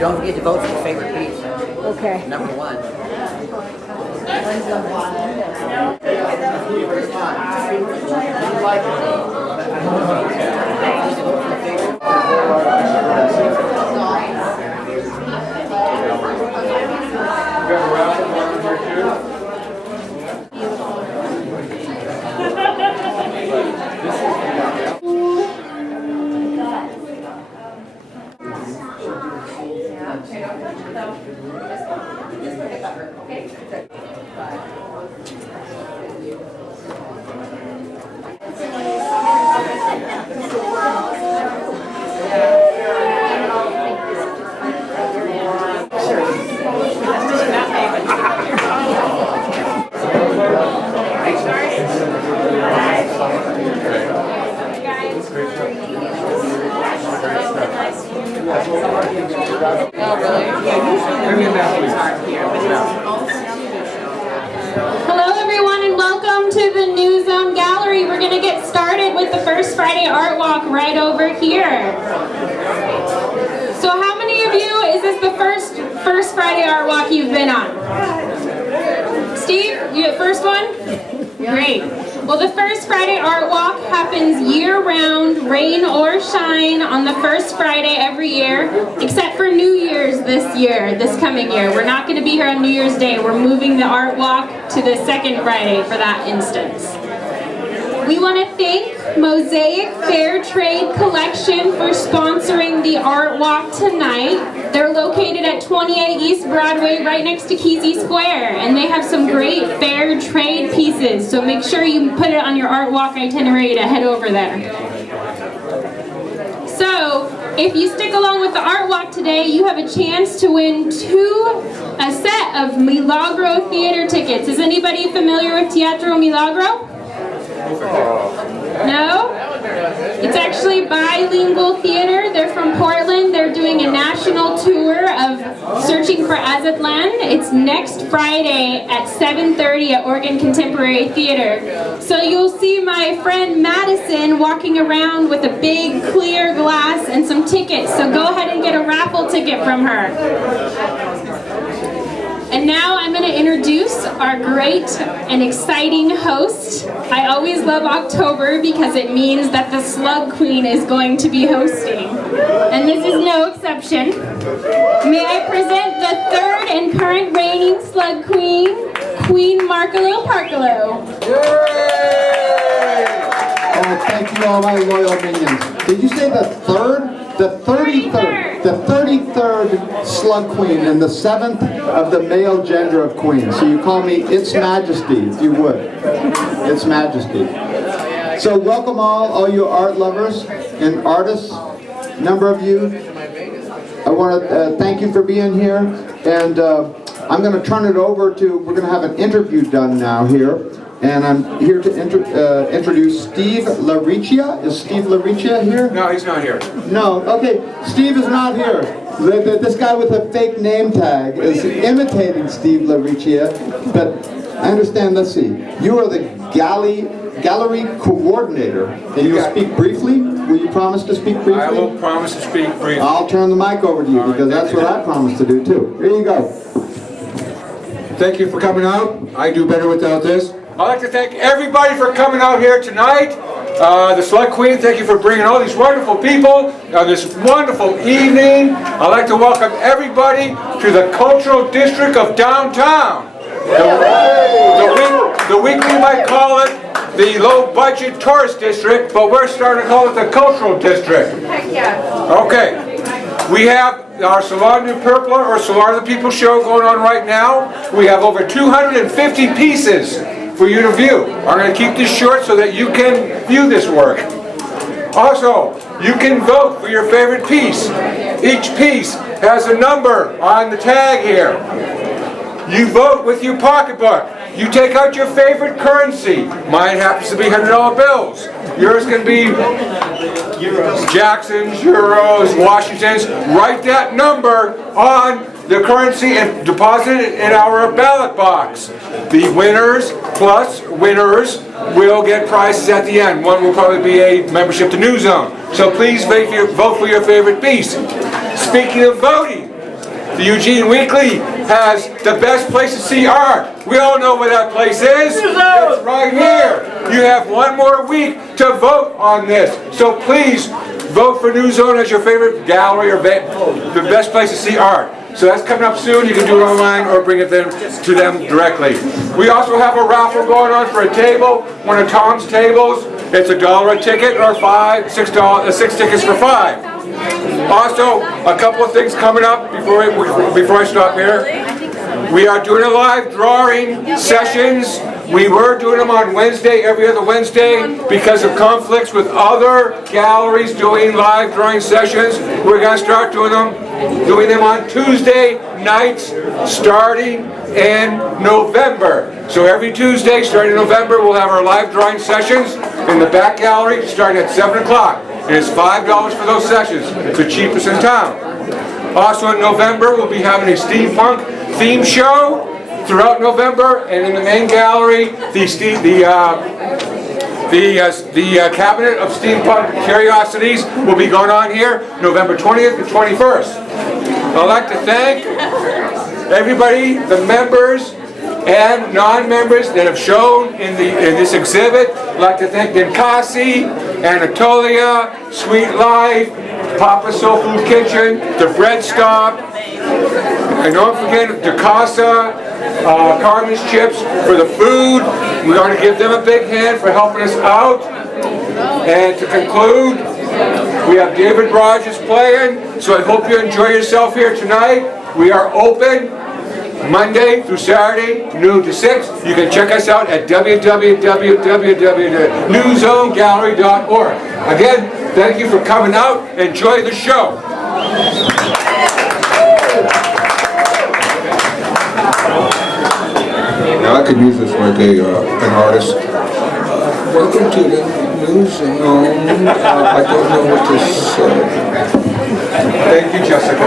Don't forget to vote for your favorite piece. Okay. Number one. Hello everyone and welcome to the New Zone Gallery. We're going to get started with the First Friday Art Walk right over here. So how many of you, is this the first Friday Art Walk you've been on? Steve, you the first one? Great. Well, the First Friday Art Walk happens year-round, rain or shine, on the first Friday every year, except for New Year's this coming year. We're not going to be here on New Year's Day. We're moving the Art Walk to the second Friday for that instance. We want to thank Mosaic Fair Trade Collection for sponsoring the Art Walk tonight. They're located at 28 East Broadway, right next to Kesey Square, and they have some great fair trade pieces, so make sure you put it on your Art Walk itinerary to head over there. So, if you stick along with the Art Walk today, you have a chance to win a set of Milagro Theater tickets. Is anybody familiar with Teatro Milagro? No? It's actually bilingual theater. They're from Portland. They're doing a national tour of Searching for Azatlan. It's next Friday at 7:30 at Oregon Contemporary Theater. So you'll see my friend Madison walking around with a big clear glass and some tickets. So go ahead and get a raffle ticket from her. And now I'm going to introduce our great and exciting host. I always love October because it means that the Slug Queen is going to be hosting. And this is no exception. May I present the third and current reigning Slug Queen, Queen Markelo Parkelo. Yay! Oh, thank you all my loyal minions. Did you say the third? The 33rd. The 33rd Slug Queen and the 7th of the male gender of queens. So you call me Its Majesty, if you would. Its Majesty. So welcome all you art lovers and artists. A number of you. I want to thank you for being here. And I'm going to turn it over to, we're going to have an interview done now here. And I'm here to introduce Steve LaRiccia. Is Steve LaRiccia here? No, he's not here. No, okay. Steve is not here. This guy with a fake name tag is imitating Steve LaRiccia. But I understand, let's see. You are the gallery coordinator. Can you speak briefly? Will you promise to speak briefly? I will promise to speak briefly. I'll turn the mic over to you because that's what I promised to do too. Here you go. Thank you for coming out. I do better without this. I'd like to thank everybody for coming out here tonight. The Slug Queen, thank you for bringing all these wonderful people on this wonderful evening. I'd like to welcome everybody to the Cultural District of Downtown. The week we might call it the Low Budget Tourist District, but we're starting to call it the Cultural District. Heck yeah. Okay. We have our Salon du Peuple, or Salon of the People show going on right now. We have over 250 pieces for you to view. I'm going to keep this short so that you can view this work. Also, you can vote for your favorite piece. Each piece has a number on the tag here. You vote with your pocketbook. You take out your favorite currency. Mine happens to be $100 bills. Yours can be Jacksons, Euros, Washingtons. Write that number on the currency and deposit it in our ballot box. The winners plus winners will get prizes at the end. One will probably be a membership to New Zone. So please vote for your favorite piece. Speaking of voting, The Eugene Weekly has the best place to see art. We all know where that place is. It's right here. You have one more week to vote on this. So please vote for New Zone as your favorite gallery or the best place to see art. So that's coming up soon. You can do it online or bring it to them directly. We also have a raffle going on for a table, one of Tom's tables. It's $1 a ticket or six tickets for $5. Also, a couple of things coming up before I stop here. We are doing a live drawing sessions. We were doing them on Wednesday, every other Wednesday, because of conflicts with other galleries doing live drawing sessions. We're going to start doing them on Tuesday nights starting in November. So every Tuesday starting in November, we'll have our live drawing sessions in the back gallery starting at 7 o'clock. And it's $5 for those sessions. It's the cheapest in town. Also in November, we'll be having a steampunk theme show throughout November, and in the main gallery, the Cabinet of Steampunk Curiosities will be going on here November 20th and 21st. I'd like to thank everybody, the members and non-members that have shown in this exhibit. I'd like to thank Ninkasi, Anatolia, Sweet Life, Papa Soul Food Kitchen, The Bread Stop, and don't forget DeCasa, Carmen's Chips for the food. We're going to give them a big hand for helping us out. And to conclude, we have David Rogers playing, so I hope you enjoy yourself here tonight. We are open Monday through Saturday, noon to 6. You can check us out at www.newzonegallery.org. Again, thank you for coming out. Enjoy the show. Now I could use this like an artist. Welcome to the New Zone. I don't know what to say. Thank you, Jessica.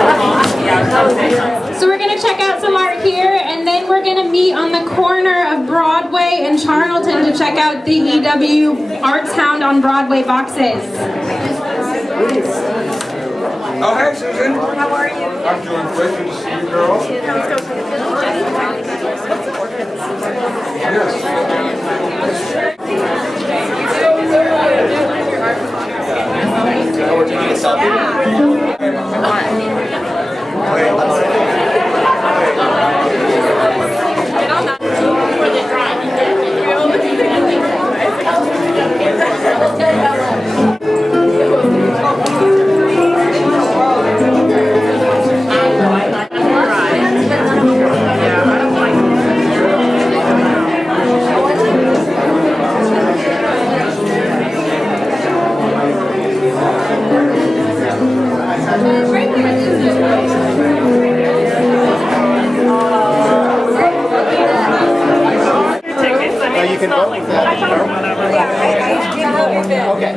So we're going to check out some art here, and then we're going to meet on the corner of Broadway and Charlton to check out the EW Arts Hound on Broadway boxes. Oh, hey, Susan. How are you? I'm doing great. Good to see you, girl. You can vote with that. Okay.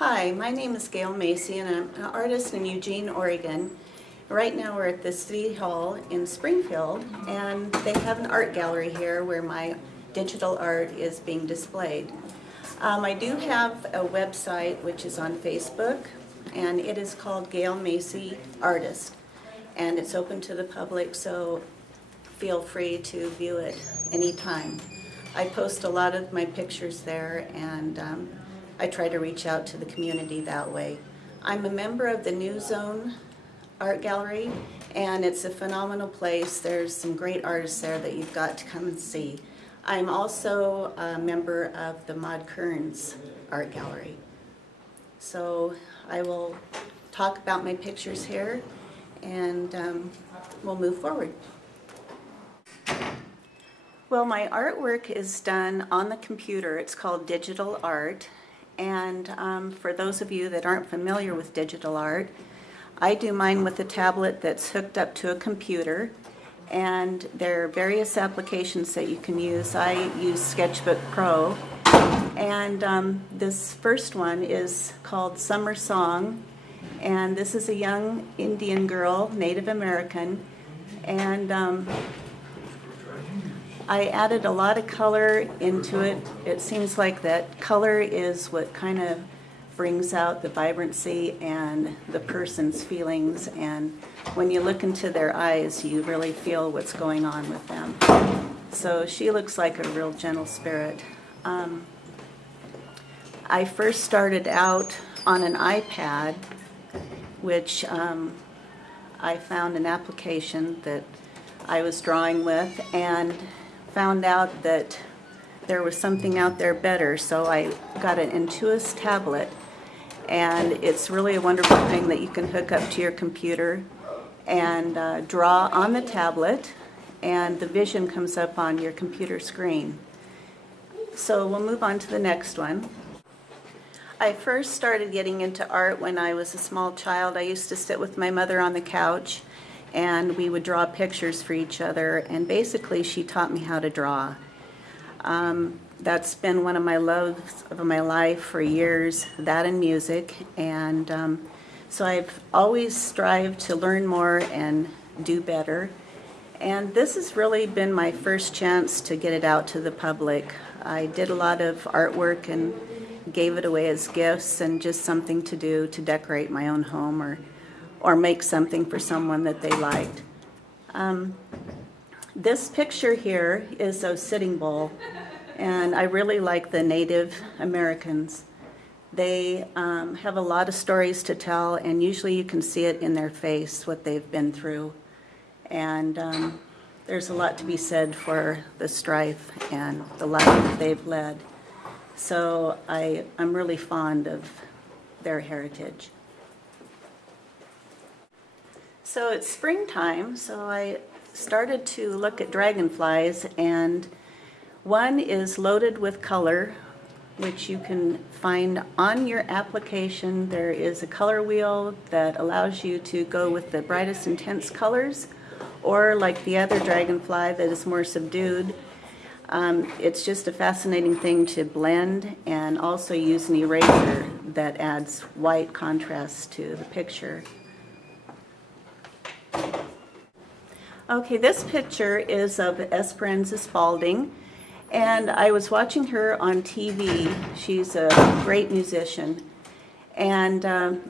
Hi, my name is Gail Macy and I'm an artist in Eugene, Oregon. Right now we're at the City Hall in Springfield and they have an art gallery here where my digital art is being displayed. I do have a website which is on Facebook and it is called Gail Macy Artist and it's open to the public, so feel free to view it anytime. I post a lot of my pictures there and I try to reach out to the community that way. I'm a member of the New Zone Art Gallery and it's a phenomenal place. There's some great artists there that you've got to come and see. I'm also a member of the Maud Kearns Art Gallery. So I will talk about my pictures here and we'll move forward. Well, my artwork is done on the computer. It's called digital art. And for those of you that aren't familiar with digital art, I do mine with a tablet that's hooked up to a computer. And there are various applications that you can use. I use Sketchbook Pro. And this first one is called Summer Song. And this is a young Indian girl, Native American. And I added a lot of color into it. It seems like that color is what kind of brings out the vibrancy and the person's feelings, and when you look into their eyes you really feel what's going on with them. So she looks like a real gentle spirit. I first started out on an iPad, which I found an application that I was drawing with and found out that there was something out there better, so I got an Intuos tablet, and it's really a wonderful thing that you can hook up to your computer and draw on the tablet, and the vision comes up on your computer screen. So we'll move on to the next one. I first started getting into art when I was a small child. I used to sit with my mother on the couch and we would draw pictures for each other, and basically she taught me how to draw. That's been one of my loves of my life for years, that and music, and so I've always strived to learn more and do better, and this has really been my first chance to get it out to the public. I did a lot of artwork and gave it away as gifts and just something to do to decorate my own home or make something for someone that they liked. This picture here is of Sitting Bull, and I really like the Native Americans. They have a lot of stories to tell, and usually you can see it in their face, what they've been through. And there's a lot to be said for the strife and the life that they've led. So I'm really fond of their heritage. So it's springtime, so I started to look at dragonflies, and one is loaded with color, which you can find on your application. There is a color wheel that allows you to go with the brightest intense colors, or like the other dragonfly that is more subdued. It's just a fascinating thing to blend and also use an eraser that adds white contrast to the picture. Okay, this picture is of Esperanza Spalding, and I was watching her on TV. She's a great musician, and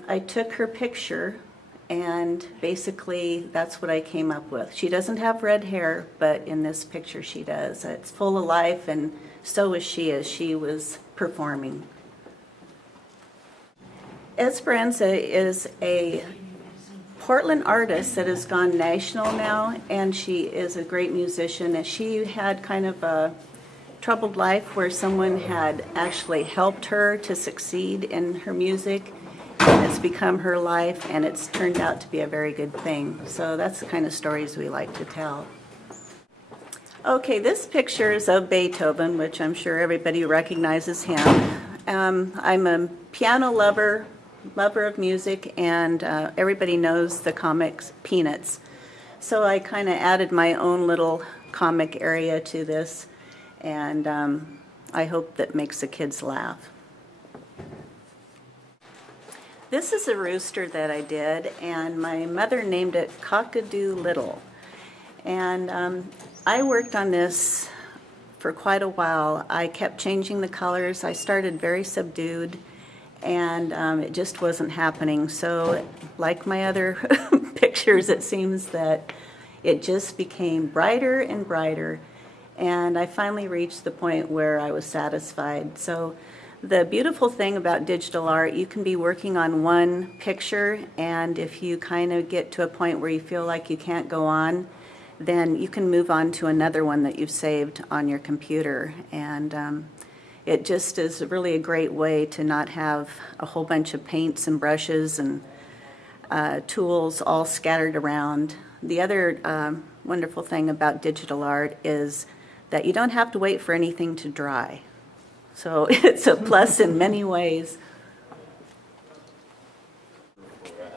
I took her picture, and basically that's what I came up with. She doesn't have red hair, but in this picture she does. It's full of life, and so is she as she was performing. Esperanza is a Portland artist that has gone national now, and she is a great musician. And she had kind of a troubled life where someone had actually helped her to succeed in her music, and it's become her life, and it's turned out to be a very good thing. So that's the kind of stories we like to tell. Okay, this picture is of Beethoven, which I'm sure everybody recognizes him. I'm a piano lover of music, and everybody knows the comics Peanuts. So I kind of added my own little comic area to this, and I hope that makes the kids laugh. This is a rooster that I did, and my mother named it Cockadoo Little. And I worked on this for quite a while. I kept changing the colors. I started very subdued, and it just wasn't happening. So like my other pictures, it seems that it just became brighter and brighter. And I finally reached the point where I was satisfied. So the beautiful thing about digital art, you can be working on one picture, and if you kind of get to a point where you feel like you can't go on, then you can move on to another one that you've saved on your computer. And it just is really a great way to not have a whole bunch of paints and brushes and tools all scattered around. The other wonderful thing about digital art is that you don't have to wait for anything to dry. So it's a plus in many ways.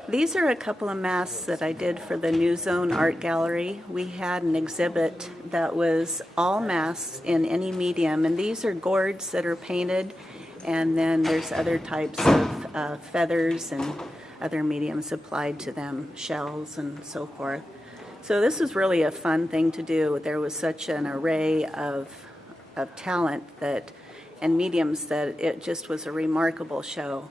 These are a couple of masks that I did for the New Zone Art Gallery. We had an exhibit that was all masks in any medium, and these are gourds that are painted, and then there's other types of feathers and other mediums applied to them, shells and so forth. So this was really a fun thing to do. There was such an array of talent and mediums that it just was a remarkable show.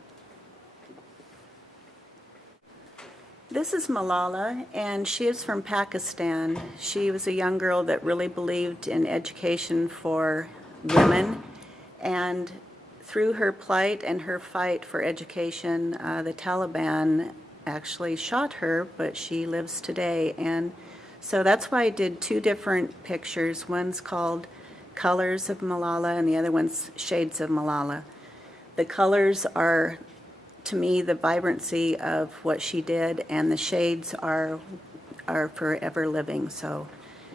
This is Malala, and she is from Pakistan. She was a young girl that really believed in education for women, and through her plight and her fight for education, the Taliban actually shot her, but she lives today. And so that's why I did two different pictures. One's called Colors of Malala, and the other one's Shades of Malala. The colors are, to me, the vibrancy of what she did, and the shades are forever living. So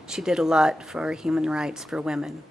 she did a lot for human rights for women.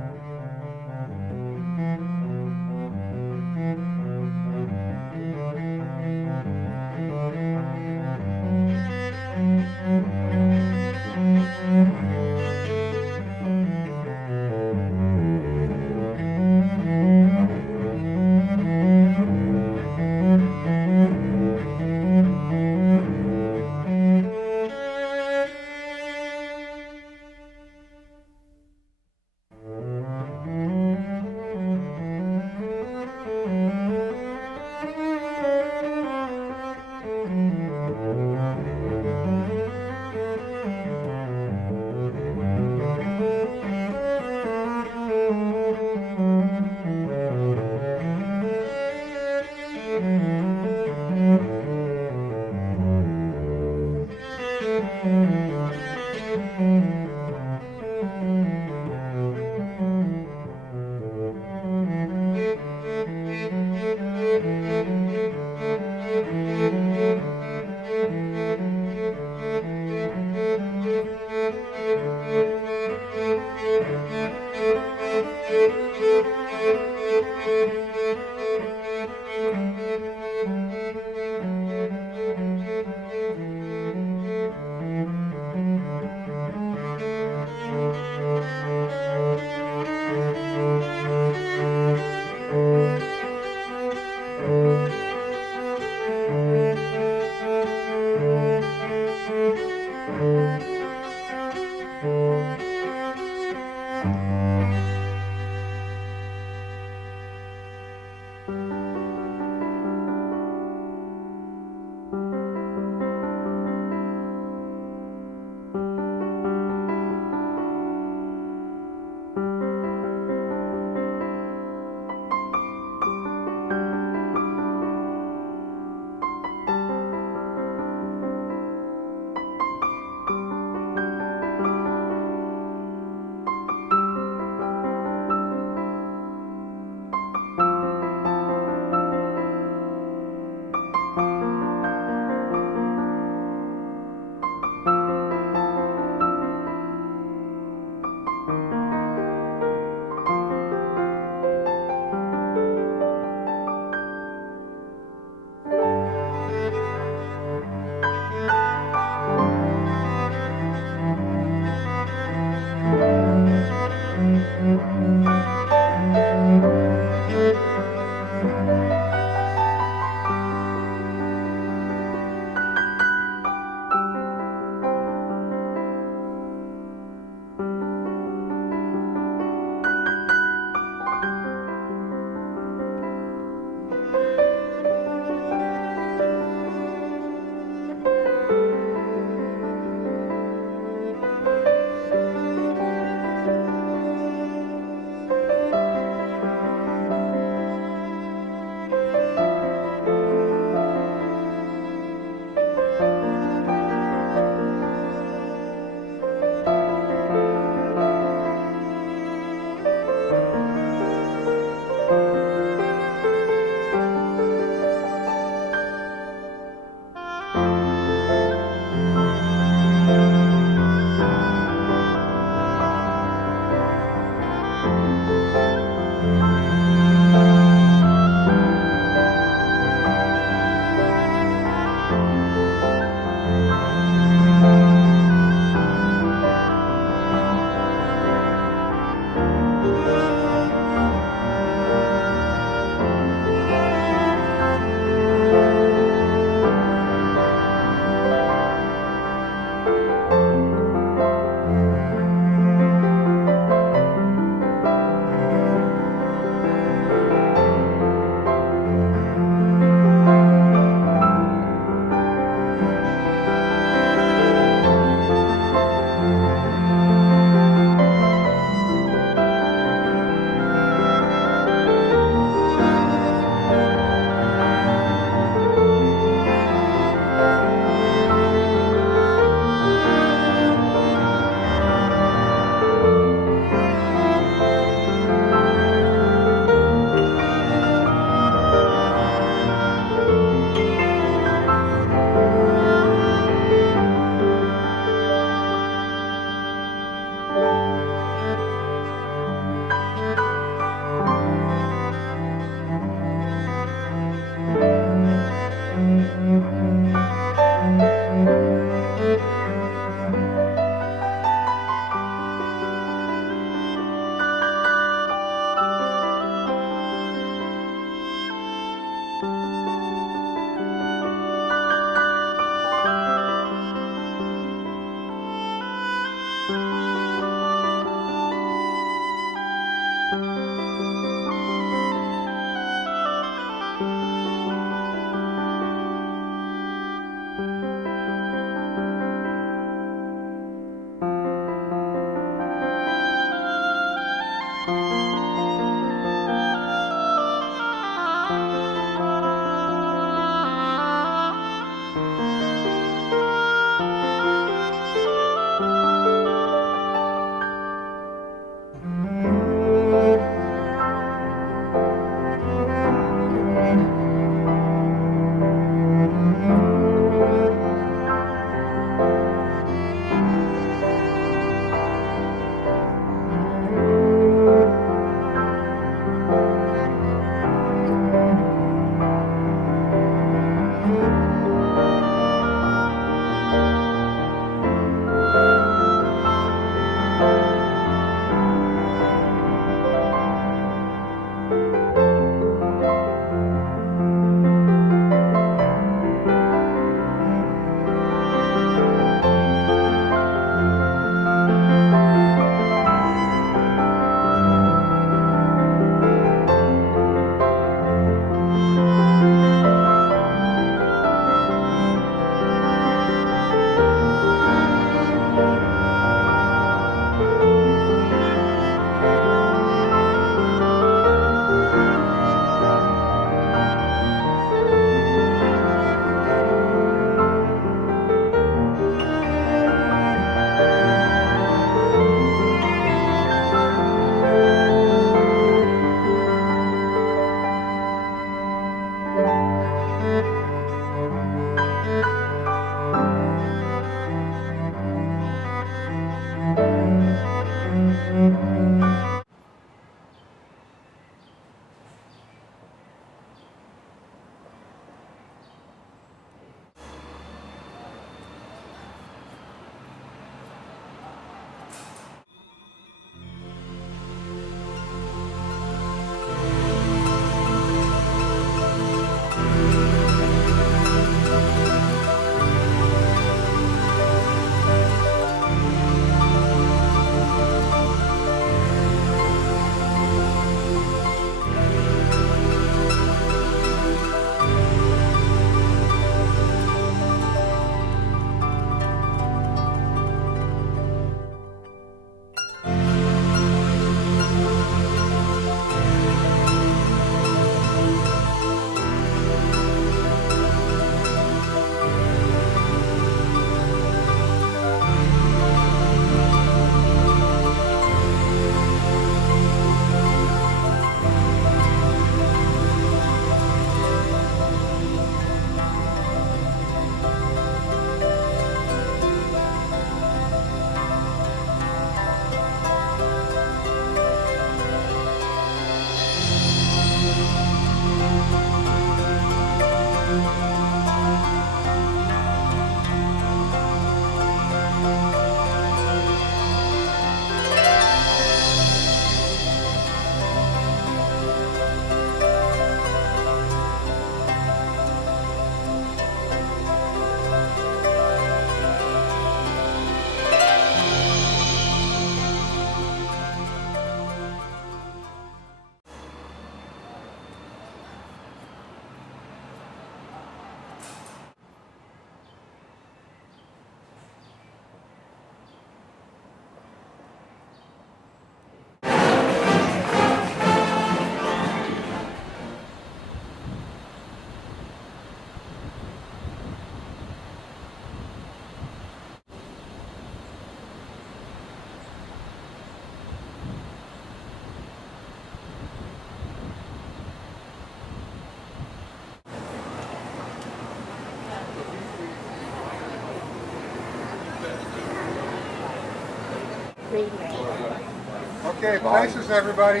Okay, places, everybody.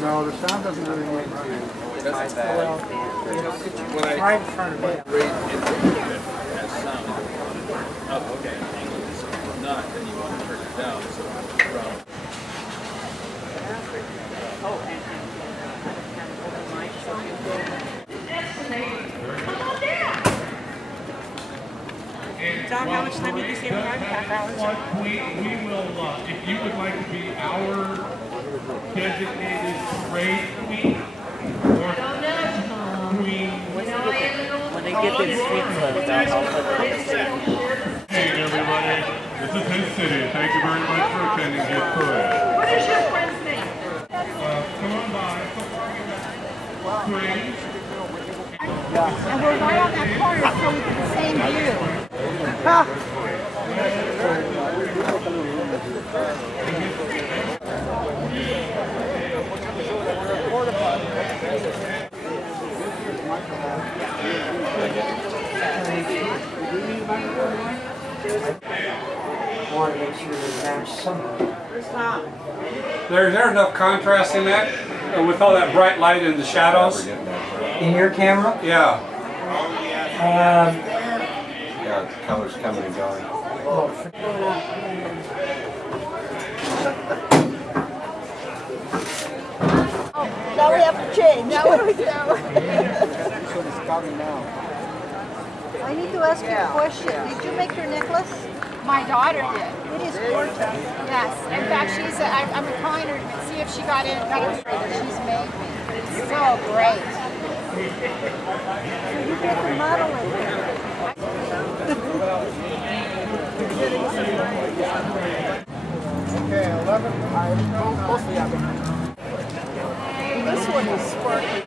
No, the sound doesn't really work. That's bad. Right in front of me. Oh, okay. If not, then you want to turn it down. So around. John, how much time did you say we had? Half hour? We will, if you would like to be our designated parade queen or queen. When they get their street closed out, I'll put it on the stage. Hey everybody, this is His City. Thank you very much for attending this parade. What is your friend's name? Come on by. Queen. And we're right on that corner, so we get the same view. I want to make sure they match somewhere. There's enough contrast in that, with all that bright light and the shadows. In your camera? Yeah. Yeah, colors coming and going. Now we have to change. Now what do we do? I need to ask you a question. Did you make your necklace? My daughter did. It is gorgeous. Yes. In fact, I'm calling her to see if she got it illustrated. She's made me. It's so great. So you get the model in Okay, 11. This one is sparkly.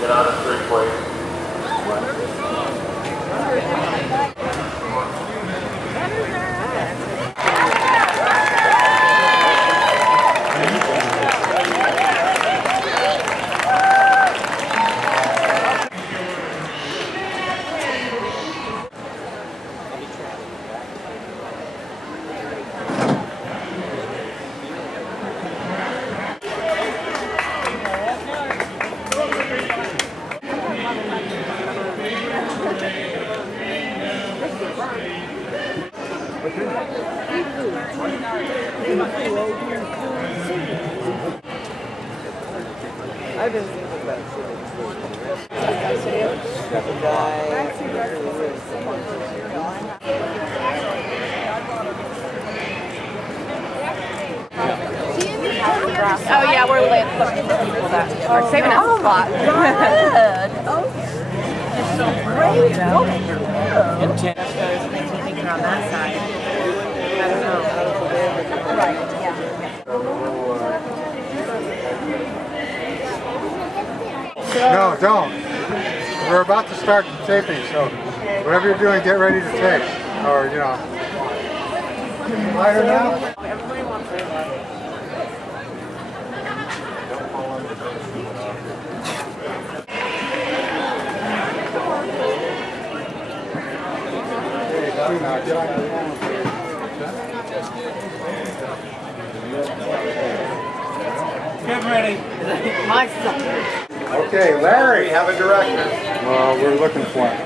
Get out of 3, please. I've been thinking about Oh yeah, we're looking for people that are saving us a spot. thinking on that side. I don't know. Right, yeah. No, don't. We're about to start taping, so whatever you're doing, get ready to tape. Or, you know. Lighter now? Everybody wants to. Get ready. My son. Okay, Larry, have a director. Well, we're looking for him.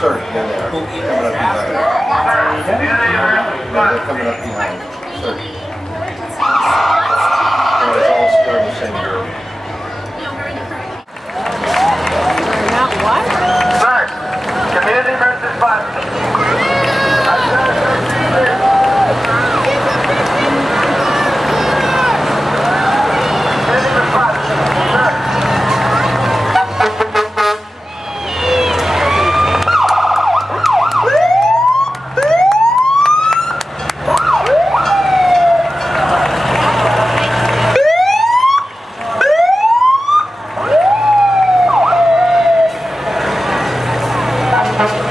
Sir, yeah, they are. Coming up behind. No, they're coming up behind. Sir. No, it's all still the same group. Sir, community emergency bus. Community response. Sir. Thank you.